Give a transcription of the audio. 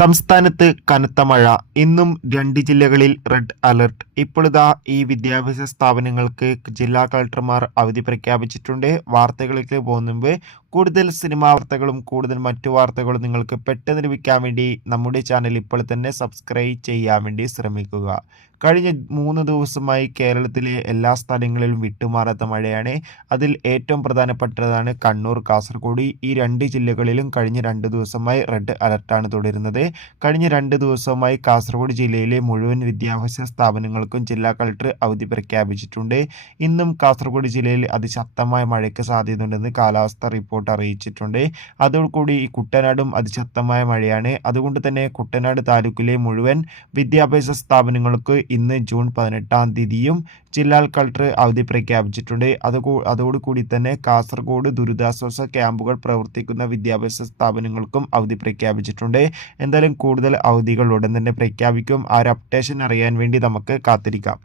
സംസ്ഥാനത്ത് കനത്ത മഴ. ഇന്നും 2 ജില്ലകളിൽ റെഡ് അലർട്ട്. ഇപ്പോഴിതാ ഈ വിദ്യാഭ്യാസ സ്ഥാപനങ്ങൾക്ക് ജില്ലാ കളക്ടർമാർ അവധി പ്രഖ്യാപിച്ചിട്ടുണ്ട്. വാർത്തകളിലേക്ക് പോകുന്ന മുമ്പ് കൂടുതൽ സിനിമാ വാർത്തകളും കൂടുതൽ മറ്റു വാർത്തകളും നിങ്ങൾക്ക് പെട്ടെന്ന് ലഭിക്കാൻ വേണ്ടി നമ്മുടെ ചാനൽ ഇപ്പോൾ തന്നെ സബ്സ്ക്രൈബ് ചെയ്യാൻ വേണ്ടി ശ്രമിക്കുക. കഴിഞ്ഞ 3 ദിവസമായി കേരളത്തിലെ എല്ലാ സ്ഥലങ്ങളിലും വിട്ടുമാറാത്ത മഴയാണ്. അതിൽ ഏറ്റവും പ്രധാനപ്പെട്ടതാണ് കണ്ണൂർ, കാസർഗോഡ്. ഈ 2 ജില്ലകളിലും കഴിഞ്ഞ 2 ദിവസമായി റെഡ് അലർട്ടാണ് തുടരുന്നത്. കഴിഞ്ഞ 2 ദിവസമായി കാസർഗോഡ് ജില്ലയിലെ മുഴുവൻ വിദ്യാഭ്യാസ സ്ഥാപനങ്ങൾക്കും ജില്ലാ കളക്ടർ അവധി പ്രഖ്യാപിച്ചിട്ടുണ്ട്. ഇന്നും കാസർഗോഡ് ജില്ലയിൽ അതിശക്തമായ മഴയ്ക്ക് സാധ്യതയുണ്ടെന്ന് കാലാവസ്ഥാ റിപ്പോർട്ട് അറിയിച്ചിട്ടുണ്ട്. അതോടുകൂടി ഈ കുട്ടനാടും അതിശക്തമായ മഴയാണ്. അതുകൊണ്ട് തന്നെ കുട്ടനാട് താലൂക്കിലെ മുഴുവൻ വിദ്യാഭ്യാസ സ്ഥാപനങ്ങൾക്ക് ഇന്ന് ജൂൺ 18-ാം തീയതിയും ജില്ലാ കളക്ടർ അവധി പ്രഖ്യാപിച്ചിട്ടുണ്ട്. അതോടുകൂടി തന്നെ കാസർഗോഡ് ദുരിതാശ്വാസ ക്യാമ്പുകൾ പ്രവർത്തിക്കുന്ന വിദ്യാഭ്യാസ സ്ഥാപനങ്ങൾക്കും അവധി പ്രഖ്യാപിച്ചിട്ടുണ്ട്. എന്തായാലും കൂടുതൽ അവധികൾ ഉടൻ തന്നെ പ്രഖ്യാപിക്കും. ആ ഒരു അപ്ഡേഷൻ അറിയാൻ വേണ്ടി നമുക്ക് കാത്തിരിക്കാം.